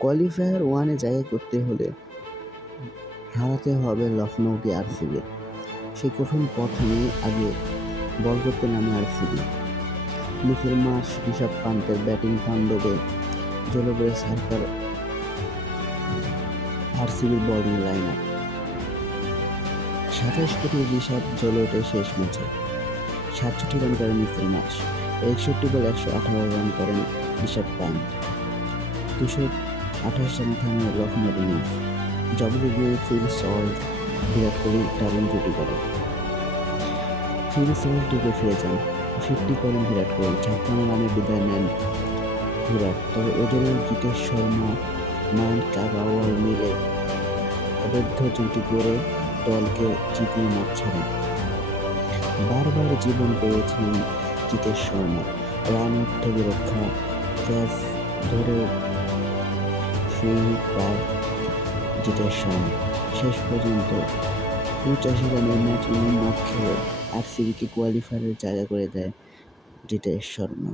Qualifier ওয়ানে জায়গা করতে হলে হারাতে হবে লখনৌকে আরসিবি। সেই কঠিন পথ নিয়ে আগে বল করতে নামে আরসিবি। মিচেল মার্শ, ঋষভ পান্তের ব্যাটিং তাণ্ডবে জ্বলে পড়ে সার্কার আরসিবির বোলিং লাইন আপ। ২৭ কোটি ঋষভ জ্বলে ওঠে শেষ ম্যাচে। ৬৭ রান করেন মিচেল মার্শ, ৬১ বলে ১১৮ রান করেন ঋষভ পান্ত। ২২৮ রান থামে লখনৌ ইনিংস। জবাবে গিয়ে ফিল সল্ট, বিরাট কোহলি দারুণ জুটি করে। ফিল সল্ট ডুবে ফিরে যান, 50 করেন বিরাট কোহলি। ৫৬ রানে বিদায় নেন বিরাট। তবে ওজনের জিতেশ শর্মা, মায়াঙ্ক আগারওয়াল মিলে অবৈধ জুটি করে দলকে জিতিয়ে ম্যাচ ছাড়েন। বারবার জীবন পেয়েছেন জিতেশ শর্মা, রান আউট থেকে রক্ষা, ক্যাচ ধরে ফ্রি পায় জিতেশ শর্মা। শেষ পর্যন্ত ৮৫ রানের ম্যাচ উইনিং নক খেলে আরসিবিকে কোয়ালিফায়ারে জায়গা করে দেয় জিতেশ শর্মা।